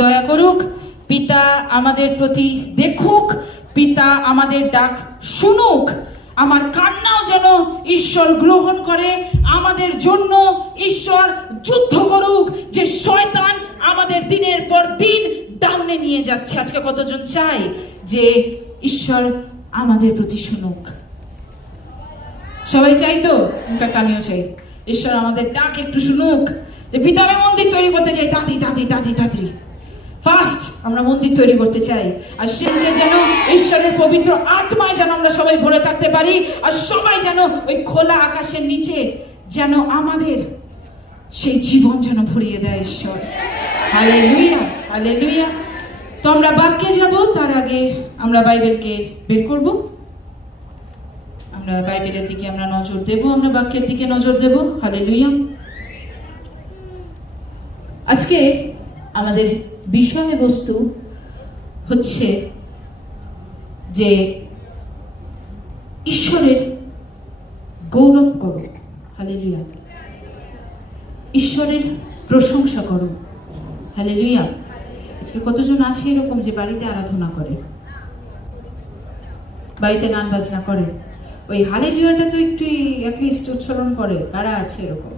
দয়া করুক, পিতা আমাদের প্রতি দেখুক, পিতা আমাদের ডাক শুনুক। আমার কান্নাও যেন ঈশ্বর গ্রহণ করে, আমাদের জন্য ঈশ্বর যুদ্ধ করুক যে শয়তান আমাদের দিনের পর দিন ডাউনে নিয়ে যাচ্ছে। আজকে কতজন চাই যে ঈশ্বর আমাদের প্রতি শুনুক? সবাই চাই তো? ইনফ্যাক্ট আমিও চাই ঈশ্বর আমাদের ডাক একটু শুনুক, যে পিতা আমি মন্দির তৈরি করতে চাই, তাড়াতাড়ি ফার্স্ট আমরা মন্দির তৈরি করতে চাই। আর সেদিকে যেন ঈশ্বরের পবিত্র আত্মায় যেন আমরা সবাই ভরে থাকতে পারি, আর সবাই যেন ওই খোলা আকাশের নিচে যেন আমাদের সেই জীবন যেন ভরিয়ে দেয় ঈশ্বর। Hallelujah, hallelujah. তো আমরা বাক্যে যাব, তার আগে আমরা বাইবেলকে বের করব, আমরা বাইবেলের দিকে আমরা নজর দেব, আমরা বাক্যের দিকে নজর দেব। হালেলুয়া। আজকে আমাদের বিষয়বস্তু হচ্ছে যে ঈশ্বরের গৌরব করো। হালেলুয়া। ঈশ্বরের প্রশংসা করো। হালেলুয়া। আজকে কতজন আছে এরকম যে বাড়িতে আরাধনা করে, বাড়িতে গান বাজনা করে, ওই হালেলুয়াটা তো একটু অ্যাটলিস্ট উচ্চারণ করে? কারা আছে এরকম?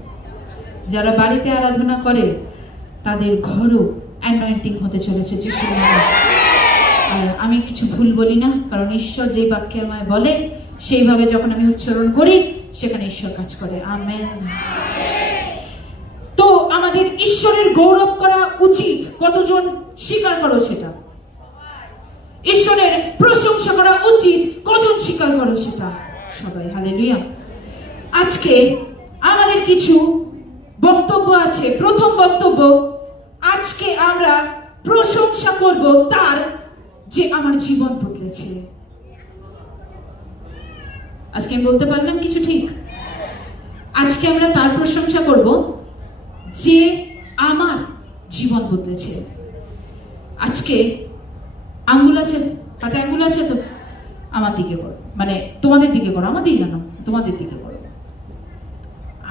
যারা বাড়িতে আরাধনা করে তাদের ঘরও অ্যানয়েন্টিং হতে চলেছে যিশুর নামে। আর আমি কিছু ভুল বলি না, কারণ ঈশ্বর যে বাক্যে আমায় বলে সেইভাবে যখন আমি উচ্চারণ করি সেখানে ঈশ্বর কাজ করে। আমেন। তো আমাদের ঈশ্বরের গৌরব করা উচিত। কতজন স্বীকার করো সেটা? ঈশ্বরের প্রশংসা করা উচিত। কজন স্বীকার করো সেটা? সবাই। হালেলুয়া। আজকে আমাদের কিছু বক্তব্য আছে। প্রথম বক্তব্য, আজকে আমরা প্রশংসা করব তার যে আমার জীবন বদলেছে। আজকে আমি বলতে পারলাম কিছু ঠিক? আজকে আমরা তার প্রশংসা করব যে আমার জীবন বদলেছে। আজকে আঙ্গুল আছে, হাতে আঙ্গুল আছে তো? আমার দিকে করো, মানে তোমাদের দিকে করো, আমার দিকে কেন? তোমাদের দিকে করো।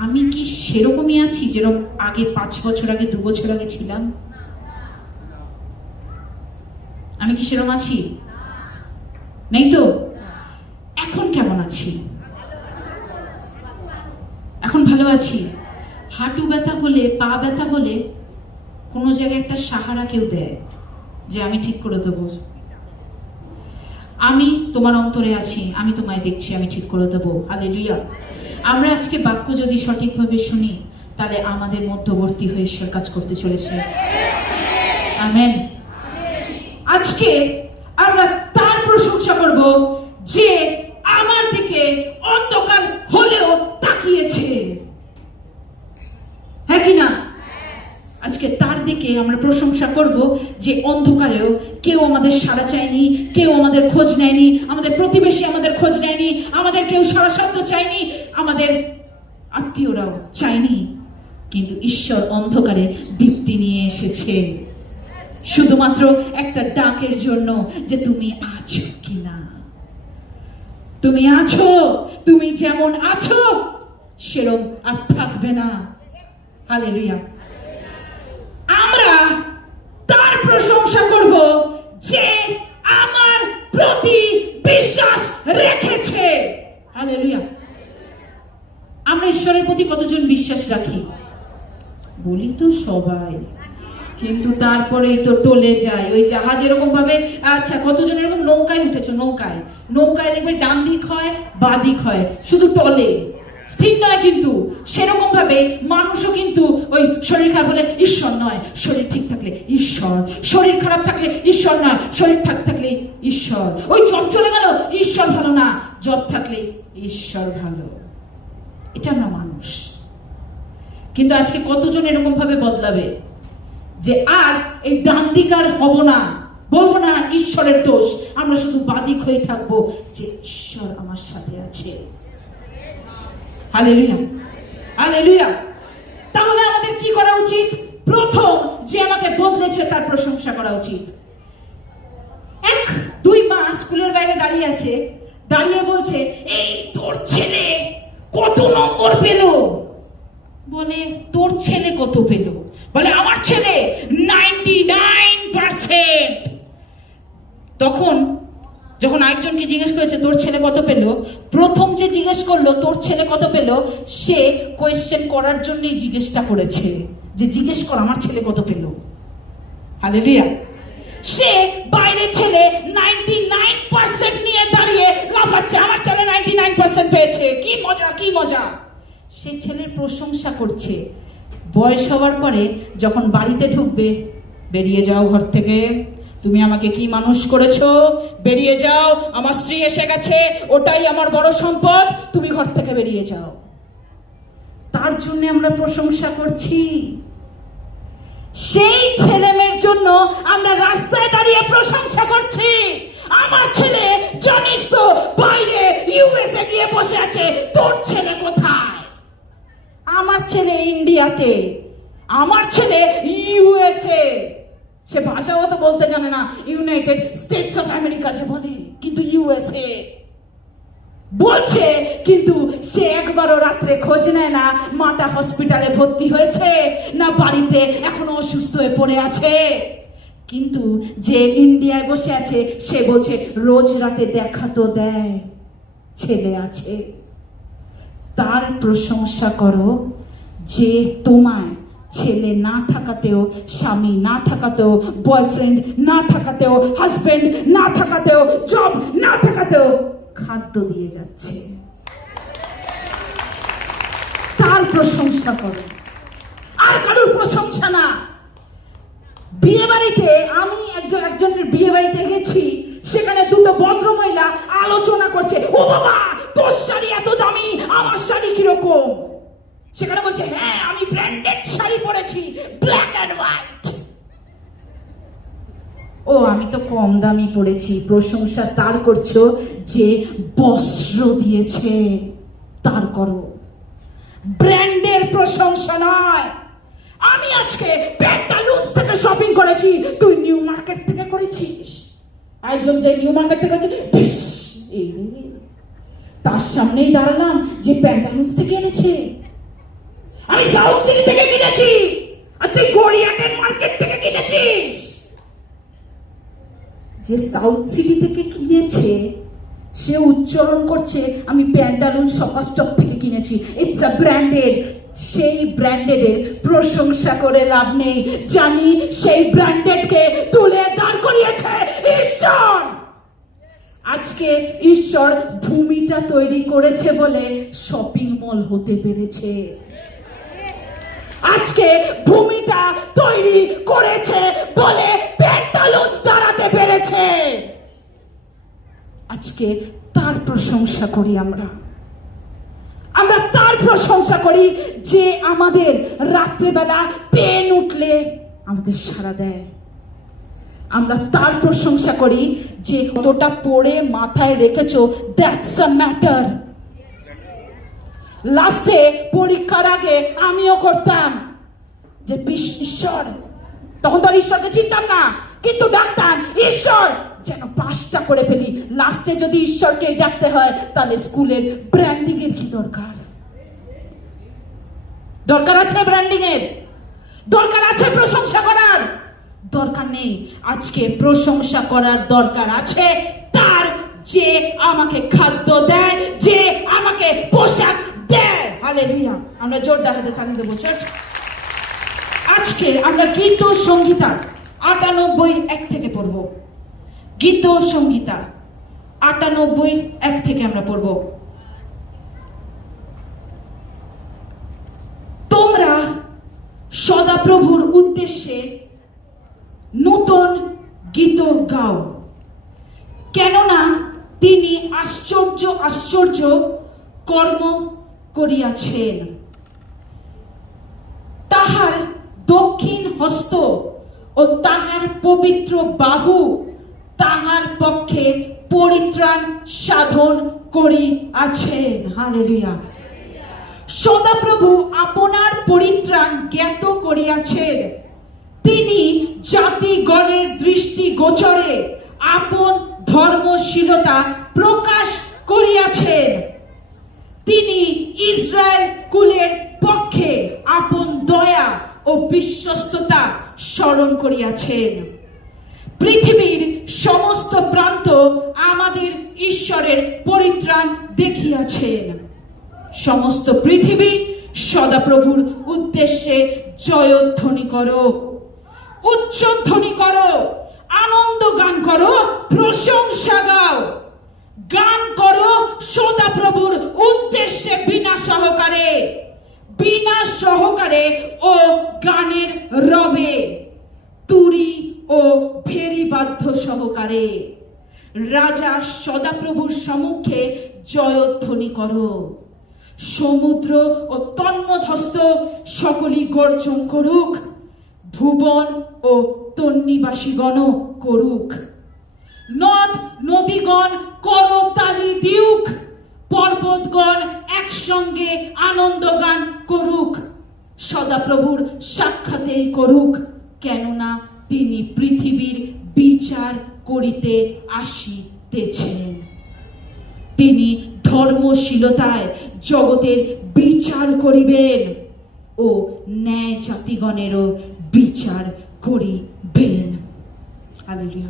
আমি কি সেরকমই আছি যেরকম আগে 5 বছর আগে, 2 বছর আগে ছিলাম? আমি কি সেরকম আছি? নেই তো? এখন কেমন আছি? এখন ভালো আছি। হাঁটু ব্যথা হলে, পা ব্যথা হলে কোনো জায়গায় একটা সাহারা কেউ দেয় যে আমি ঠিক করে দেবো। আমি তোমার অন্তরে আছি, আমি তোমায় দেখছি, আমি ঠিক করে দেবো। হালেলুয়া। আমরা আজকে বাক্য যদি সঠিকভাবে শুনি তাহলে আমাদের মধ্যবর্তী হয়ে ঈশ্বর কাজ করতে চলেছে। আমেন। আজকে আমরা তার প্রশংসা করব যে আমার দিকে অন্ধকার হলেও তাকিয়েছে। হ্যাঁ কি না? আজকে তার দিকে আমরা প্রশংসা করব যে অন্ধকারেও কেউ আমাদের সাড়া চায়নি, কেউ আমাদের খোঁজ নেয়নি, আমাদের প্রতিবেশী আমাদের খোঁজ নেয়নি, আমাদের কেউ সাড়াশব্দ চায়নি, আমাদের আত্মীয়রাও চায়নি, কিন্তু ঈশ্বর অন্ধকারে দীপ্তি নিয়ে এসেছে শুধুমাত্র একটা ডাকের জন্য যে তুমি আছো কিনা। তুমি আছো, তুমি যেমন আছো সেরকম আর থাকবে না। হালেলুয়া। আমরা তার প্রশংসা করব যে আমার প্রতি বিশ্বাস রেখেছে। হালেলুয়া। আমরা ঈশ্বরের প্রতি কতজন বিশ্বাস রাখি? বলি তো সবাই, কিন্তু তারপরেই তো টলে যায়। ওই জাহাজ এরকম ভাবে, আচ্ছা কতজন এরকম নৌকায় উঠেছো? নৌকায় দেখবে ডান দিক হয়, বা দিক হয়, শুধু টলে, স্থির নয়। কিন্তু সেরকম ভাবে মানুষও কিন্তু ওই শরীর খারাপ হলে ঈশ্বর নয়, শরীর ঠিক থাকলে ঈশ্বর, শরীর খারাপ থাকলে ঈশ্বর নয়, শরীর ঠিক থাকলে ঈশ্বর। ওই জ্বর চলে গেল, ঈশ্বর ভালো না, জ্বর থাকলে ঈশ্বর ভালো। এটা আমরা মানুষ। কিন্তু আজকে কতজন এরকম ভাবে বদলাবে যে আর এই ডান দিক আর হব না, বলবো না ঈশ্বরের দোষ, আমরা শুধু বাদিক হয়ে থাকবো যে ঈশ্বর আমার সাথে আছে। Hallelujah, hallelujah. তাহলে আমাদের কি করা উচিত? প্রথম, যে আমাকে বদলেছে তার প্রশংসা করা উচিত। 1-2 মা স্কুলের বাইরে দাঁড়িয়ে আছে, দাঁড়িয়ে বলছে, এই তোর ছেলে কত নম্বর পেল? বলে তোর ছেলে কত পেল? বলে আমার ছেলে 99 তখন যখন আরেকজনকে জিজ্ঞেস করেছে তোর ছেলে কত পেল, প্রথম যে জিজ্ঞেস করলো তোর ছেলে কত পেল, সে কোয়েশ্চেন করার জন্যই জিজ্ঞেসটা করেছে, যে জিজ্ঞেস কর আমার ছেলে কত পেল। হালেলুয়া। সে বাইরের ছেলে 99% নিয়ে দাঁড়িয়ে লাফাচ্ছে, আমার ছেলে 99% পেয়েছে, কি মজা কি মজা। সে ছেলের প্রশংসা করছে। বয়স হওয়ার পরে যখন বাড়িতে ঢুকবে, বেরিয়ে যাও ঘর থেকে, তুমি আমাকে কি মানুষ করেছো, বেরিয়ে যাও, আমার স্ত্রী এসে গেছে, ওটাই আমার বড় সম্পদ, তুমি ঘর থেকে বেরিয়ে যাও। তার জন্য আমরা প্রশংসা করছি। সেই ছেলে মেয়ের জন্য আমরা রাস্তায় দাঁড়িয়ে প্রশংসা করছি। আমার ছেলে জানিস তো বাইরে ইউএসএ গিয়ে বসে আছে, তোর ছেলে কোথায়? আমার ছেলে ইন্ডিয়াতে, আমার ছেলে ইউএসএ। সে ভাষাও তো বলতে জানে না, ইউনাইটেড স্টেটস অফ আমেরিকা যে বলে, কিন্তু ইউএসএ বলছে, কিন্তু সে একবারও রাত্রে খোঁজ নেয় না মাটা হসপিটালে ভর্তি হয়েছে না বাড়িতে এখনো অসুস্থ হয়ে পড়ে আছে। কিন্তু যে ইন্ডিয়ায় বসে আছে সে বলছে রোজ রাতে দেখা তো দেয়, ছেলে আছে। তার প্রশংসা করো যে তোমায় ছেলে না থাকাতেও, স্বামী না থাকাতেও, বয়ফ্রেন্ড না থাকাতেও, হাজবেন্ড না থাকাতেও, জব না থাকাতেও খাদ্য দিয়ে যাচ্ছে। তার প্রশংসা করো, আর কারোর প্রশংসা না। বিয়ে বাড়িতে আমি একজনের বিয়ে বাড়িতে গেছি, সেখানে দুটো ভদ্রমহিলা আলোচনা করছে, ও বাবা তোর শাড়ি এত দামি, আমার শাড়ি কিরকম। সেখানে বলছে হ্যাঁ আমি ব্র্যান্ডেড শাড়ি পরেছি, ব্ল্যাক এন্ড হোয়াইট। ও আমি তো কম দামি পড়েছি। প্রশংসা তার করছো যে বস্ত্র দিয়েছে, তার করো, ব্র্যান্ডের প্রশংসা নয়। আমি আজকে প্যান্টালুন্স থেকে শপিং করেছি, তুই নিউ মার্কেট থেকে করেছিস। একজন যে নিউ মার্কেট থেকে তার সামনেই দাঁড়ালাম যে প্যান্টালুন্স থেকে এনেছে, আমি সাউথ সিটি থেকে কিনেছি আর তুই গড়িয়াহাটের মার্কেট থেকে কিনেছিস। যে সাউথ সিটি থেকে কিনেছে সে উচ্চারণ করছে আমি প্যান্টালুন শপাস্টপ থেকে কিনেছি, ইটস আ ব্র্যান্ডেড। সেই ব্র্যান্ডেডের প্রশংসা করে লাভ নেই, জানি সেই ব্র্যান্ডেডকে তুলে দাঁড় করিয়েছে ঈশ্বর। আজকে ঈশ্বর ভূমিটা তৈরি করেছে বলে শপিং মল হতে পেরেছে। আজকে ভূমিটা তৈরি করেছে বলে প্যান্টালুন দাঁড়াতে পেরেছে। আজকে তার প্রশংসা করি আমরা তার প্রশংসা করি যে আমাদের রাত্রেবেলা পেন উঠলে আমাদের সাড়া দেয়। আমরা তার প্রশংসা করি যে কতটা পড়ে মাথায় রেখেছো, দ্যাটস আ ম্যাটার। লাস্টে পরীক্ষার আগে আমিও করতাম যে ঈশ্বর, তখন তো আর ঈশ্বরকে চিনতাম না, কিন্তু ডাকতাম ঈশ্বর যেন পাসটা করে ফেলি। লাস্টে যদি ঈশ্বরকে ডাকতে হয় তাহলে স্কুলের ব্র্যান্ডিং এর কি দরকার? দরকার আছে ব্র্যান্ডিং এর? দরকার আছে প্রশংসা করার? দরকার নেই। আজকে প্রশংসা করার দরকার আছে তার যে আমাকে খাদ্য দেয়, যে আমাকে পোশাক দেয়। হালেলুয়া। আমরা জোরদার হাতে তালি দেবো চার্চ। আজকে আমরা গীত সংহিতা ৯৮:১ থেকে পড়ব। গীত সংহিতা ৯৮:১ থেকে আমরা পড়ব। তোমরা সদাপ্রভুর উদ্দেশ্যে নূতন গীত গাও, কেননা তিনি আশ্চর্য আশ্চর্য কর্ম করিয়াছেন। তাহার দক্ষিণ হস্ত ও তাহার পবিত্র বাহু তাহার পক্ষে পরিত্রাণ সাধন করিয়াছেন। হালেলুয়া। সদাপ্রভু আপনার পরিত্রাণ জ্ঞাত করিয়াছেন। তিনি জাতিগণের দৃষ্টি গোচরে আপন ধর্মশীলতা প্রকাশ করিয়াছেন। তিনি ইসরায়েল কুলের পক্ষে আপন দয়া ও বিশ্বস্ততা স্মরণ করিয়াছেন। পৃথিবীর সমস্ত প্রান্ত আমাদের ঈশ্বরের পরিত্রাণ দেখিয়াছেন। সমস্ত পৃথিবী সদাপ্রভুর উদ্দেশ্যে জয়ধ্বনি করো, উচ্চধ্বনি করো, আনন্দ গান করো, প্রশংসা গাও, গান করো সদাপ্রভুর উদ্দেশ্যে বিনা সহকারে, বিনা সহকারে ও গানের রবে, তুরি ও ভেরি বাদ্য সহকারে রাজা সদাপ্রভুর সম্মুখে জয়ধ্বনি করো। সমুদ্র ও তন্মধ্যস্থ সকলই গর্জন করুক, ভুবন ও তন্নিবাসীগণ করুক। নদ নদীগণ করতালি দিউক, পর্বতগণ একসঙ্গে আনন্দ গান করুক, সদাপ্রভুর সাক্ষাতে করুক, কেননা তিনি পৃথিবীর বিচার করিতে আসিতেছেন। তিনি ধর্মশীলতায় জগতের বিচার করিবেন ও ন্যায় জাতিগণেরও বিচার করিবেন। হালেলুয়া।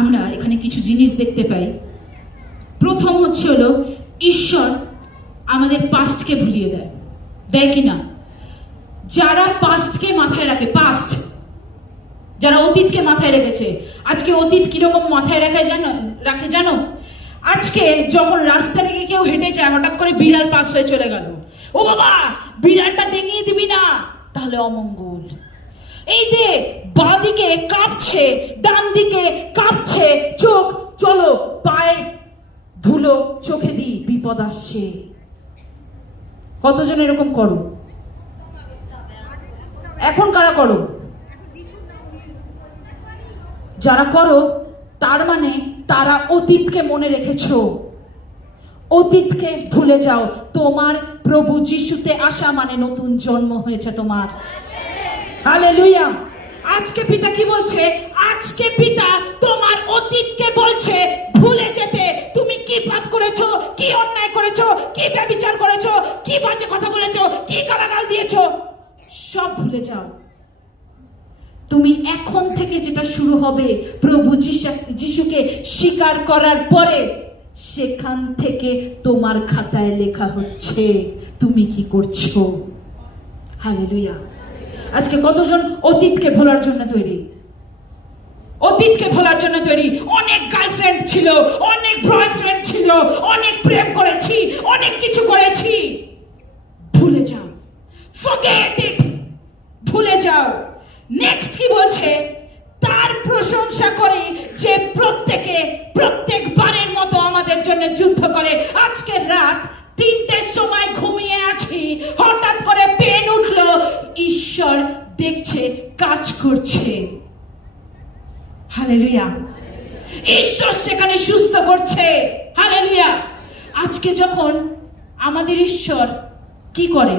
আমরা এখানে কিছু জিনিস দেখতে পাই। প্রথম হলো ঈশ্বর আমাদের পাস্টকে ভুলিয়ে দেয়, দেয় কিনা? যারা পাস্টকে মাথায় রাখে, পাস্ট যারা অতীতকে মাথায় রেখেছে, আজকে অতীত কিরকম মাথায় রাখে জানো? আজকে যখন রাস্তা থেকে কেউ হেঁটে যায়, হঠাৎ করে বিড়াল পাস হয়ে চলে গেল, ও বাবা বিড়ালটা ডিঙিয়ে দিবি না, তাহলে অমঙ্গল। এই যে বাঁ দিকে কাঁপছে, ডান দিকে কাঁপছে চোখ, চলো পায়ে ধুলো চোখে দিই, বিপদ আসছে। কতজন এরকম করো? এখন কারা করো? যারা করো তার মানে তারা অতীতকে মনে রেখেছো, অতীতকে ভুলে যাও। তোমার প্রভু যিশুতে আসা মানে নতুন জন্ম হয়েছে তোমার। হালেলুয়া। আজকে পিতা কি বলছে? আজকে পিতা তোমার অতীতকে বলছে ভুলে যেতে। তুমি কি পাপ করেছো, কি অন্যায় করেছো, কি ব্যভিচার করেছো, কি বাজে কথা বলেছো, কি গালাগাল দিয়েছো, সব ভুলে যাও। তুমি এখন থেকে যেটা শুরু হবে, প্রভু যিশুকে স্বীকার করার পরে, সেখান থেকে তোমার খাতায় লেখা হচ্ছে তুমি কি করছো। হালেলুয়া। আজকে কতজন অতীতকে ভোলার জন্য তৈরি? অতীতকে ভোলার জন্য তৈরি। অনেক গার্লফ্রেন্ড ছিল, অনেক বয়ফ্রেন্ড ছিল, অনেক প্রেম করেছি, অনেক কিছু করেছি, ভুলে যাও। ফরগেট ইট, ভুলে যাও। নেক্সট কি বলছে? তার প্রশংসা করে যে প্রত্যেকবারের মতো আমাদের জন্য যুদ্ধ করে। আজকে রাত 3টের সময় ঘুমিয়ে আছি, হঠাৎ করে পেন উঠলো, ঈশ্বর দেখছে, কাজ করছে। হালেলুয়া। ঈশ্বর সেখানে সুস্থ করছে। হালেলুয়া। আজকে যখন আমাদের ঈশ্বর কি করে,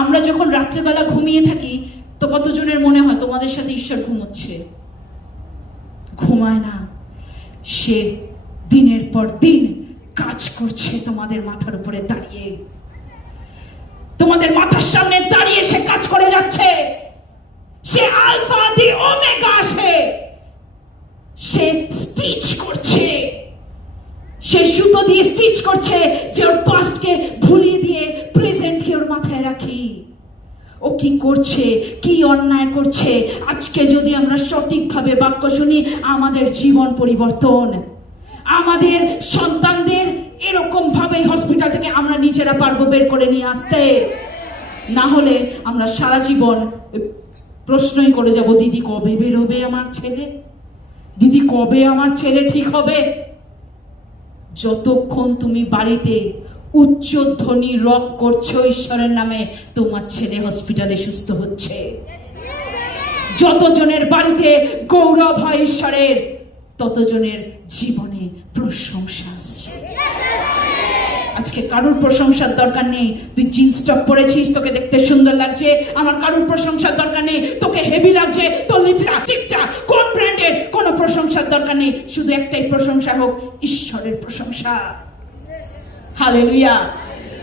আমরা যখন রাত্রেবেলা ঘুমিয়ে থাকি, তো কতজনের মনে হয় তোমাদের সাথে ঈশ্বর ঘুমোচ্ছে? ঘুমায় না। সে দিনের পর দিন কাজ করছে তোমাদের মাথার উপরে দাঁড়িয়ে, তোমাদের মাথার সামনে দাঁড়িয়ে সে কাজ করে যাচ্ছে। সে আলফা দি ওমেগা, সে স্টিচ করছে, সে সুতো দিয়ে স্টিচ করছে, যে ওর পাস্টকে ভুলিয়ে দিয়ে প্রেজেন্টকে ওর মাথায় রাখি। ও কি করছে, কি অন্যায় করছে, আজকে যদি আমরা সঠিকভাবে বাক্য শুনি, আমাদের জীবন পরিবর্তন। আমাদের সন্তানদের এরকম ভাবে হসপিটাল থেকে আমরা নিজেরা পারবো বের করে নিয়ে আসতে। না হলে আমরা সারা জীবন প্রশ্নই করে যাব, দিদি কবে বেরোবে আমার ছেলে, দিদি কবে আমার ছেলে ঠিক হবে। যতক্ষণ তুমি বাড়িতে উচ্চধ্বনি রব করছো ঈশ্বরের নামে, তোমার ছেলে হসপিটালে সুস্থ হচ্ছে। যতজনের বাড়িতে গৌরব হয় ঈশ্বরের, ততজনের জীবনে প্রশংসা আসছে। আজকে কারুর প্রশংসার দরকার নেই। তুই জিন্স টপ পরেছিস, তোকে দেখতে সুন্দর লাগছে, আমার কারুর প্রশংসার দরকার নেই। তোকে হেভি লাগছে, তোর লিপস্টিকটা কোন ব্র্যান্ডের, কোনো প্রশংসার দরকার নেই। শুধু একটাই প্রশংসা হোক, ঈশ্বরের প্রশংসা। হালেলুয়া।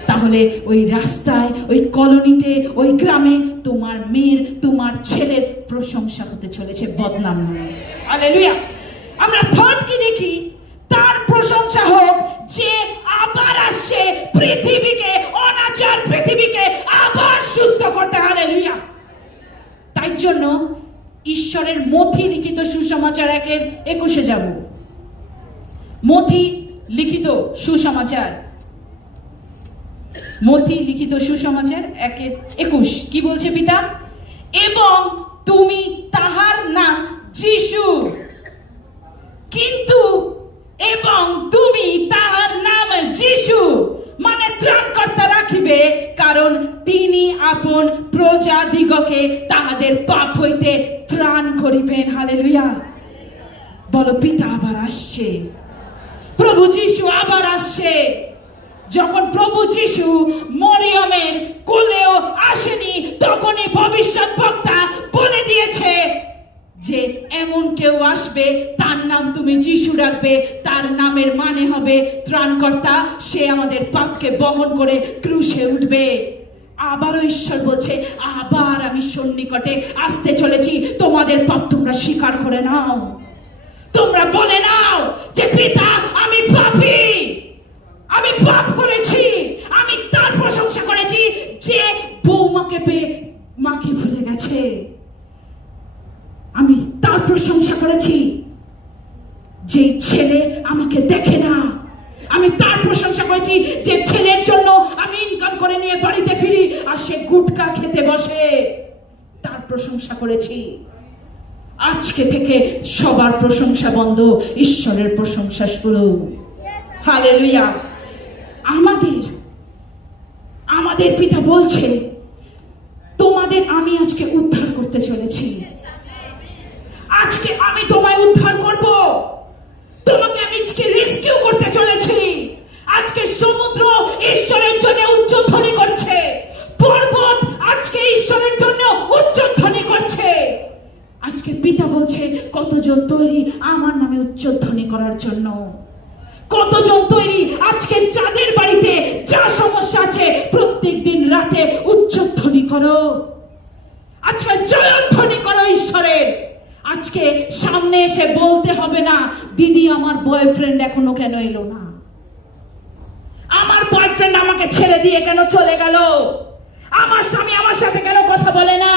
তাহলে ওই রাস্তায়, ওই কলোনিতে, ওই গ্রামে তোমার মেয়ের, তোমার ছেলের প্রশংসা হতে চলেছে, বদনাম নয়। হালেলুয়া। আমরা থার্ড কি দেখি? তার প্রশংসা হোক যে আবার আসছে পৃথিবীকে, অনাচার পৃথিবীকে আবার সুস্থ করতে। হালেলুয়া। তাই জন্য ঈশ্বরের মথি লিখিত সুসমাচার 1:21 যাব। মথি লিখিত সুসমাচার, মথি লিখিত সুসমাচার 1:21 কি বলছে পিতা? এবং তুমি তাহার নাম যিশু, কিন্তু এবং তুমি তাহার নাম যিশু মানে ত্রাণকর্তা রাখিবে, কারণ তিনি আপন প্রজাদিগকে তাহাদের পাপ হইতে ত্রাণ করিবেন। হালেলুয়া। বলো, পিতা আবার আসছে, প্রভু যিশু আবার আসছে। যখন প্রভু যিশু মরিয়মের কোলেও আসেনি, তখনই ভবিষ্যৎবক্তা বলে দিয়েছে যে এমন কেউ আসবে, তার নাম তুমি যিশু রাখবে, তার নামের মানে হবে ত্রাণকর্তা। সে আমাদের পাপকে বহন করে ক্রুশে উঠবে। আবারও ঈশ্বর বলছে, আবার আমি সন্নিকটে আসতে চলেছি, তোমাদের পাপ তোমরা স্বীকার করে নাও, তোমরা বলে নাও যে পিতা আমি পাপী, আমি পাপ করেছি। আমি তার প্রশংসা করেছি যে বৌমাকে পেয়ে মাকে ভুলে গেছে। আমি তার প্রশংসা করেছি যে ছেলে আমাকে দেখে না। আমি তার প্রশংসা করেছি যে ছেলের জন্য আমি ইনকাম করে নিয়ে বাড়িতে ফিরি আর সে গুটকা খেতে বসে। তার প্রশংসা করেছি। আজকে থেকে সবার প্রশংসা বন্ধ, ঈশ্বরের প্রশংসা শুরু। হালেলুয়া। আমাদের পিতা বলছে, তোমাদের আমি আজকে উদ্ধার করতে চলেছি। আজকে আমি তোমায় উদ্ধার করব, তোমাকে আমি আজকে রেস্কিউ করতে চলেছি। আজকে সমুদ্র ঈশ্বরের জন্য উচ্চধ্বনি করছে, পর্বত আজকে ঈশ্বরের জন্য উচ্চধ্বনি করছে। আজকে পিতা বলছে, কতজন তৈরি আমার নামে উচ্চধ্বনি করার জন্য? কতজন তৈরি আজকে যাদের বাড়িতে যা সমস্যা আছে প্রত্যেক দিন রাতে উচ্চধ্বনি করো, আজকে জয়ধ্বনি করো ঈশ্বরের। আজকে সামনে এসে বলতে হবে না, দিদি আমার বয়ফ্রেন্ড এখনো কেন এলো না, আমার বয়ফ্রেন্ড আমাকে ছেড়ে দিয়ে কেন চলে গেল, আমার স্বামী আমার সাথে কেন কথা বলে না,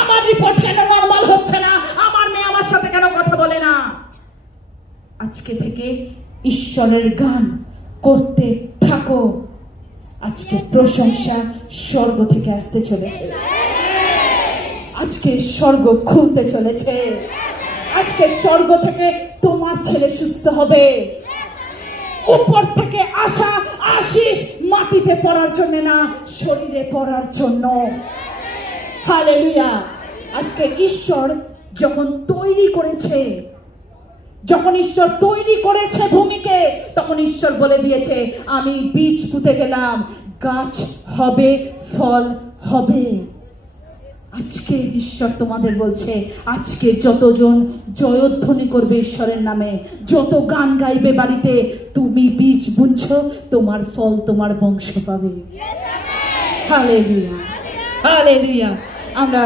আমার রিপোর্ট কেন নরমাল হচ্ছে না, আমার মেয়ে আমার সাথে কেন কথা বলে না। আজকে থেকে ঈশ্বরের গান করতে থাকো। আজকে প্রশংসা স্বর্গ থেকে আসতে চলেছে, আজকে স্বর্গ খুলতে চলেছে। আজকে স্বর্গ থেকে তোমার ছেলে সুস্থ হবে। উপর থেকে আসা আশিস মাটিতে পড়ার জন্য না, শরীরে পড়ার জন্য। হালেলুয়া। আজকে ঈশ্বর যখন তৈরি করেছে, যখন ঈশ্বর তৈরি করেছে ভূমিকে, তখন ঈশ্বর বলে দিয়েছে, আমি বীজ পুঁতে গেলাম, গাছ হবে, ফল হবে। আজকে ঈশ্বর তোমাদের বলছে, আজকে যতজন জয়ধ্বনি করবে ঈশ্বরের নামে, যত গান গাইবে বাড়িতে, তুমি বীজ বুনছো, তোমার ফল তোমার বংশ পাবে। Hallelujah, hallelujah. আমরা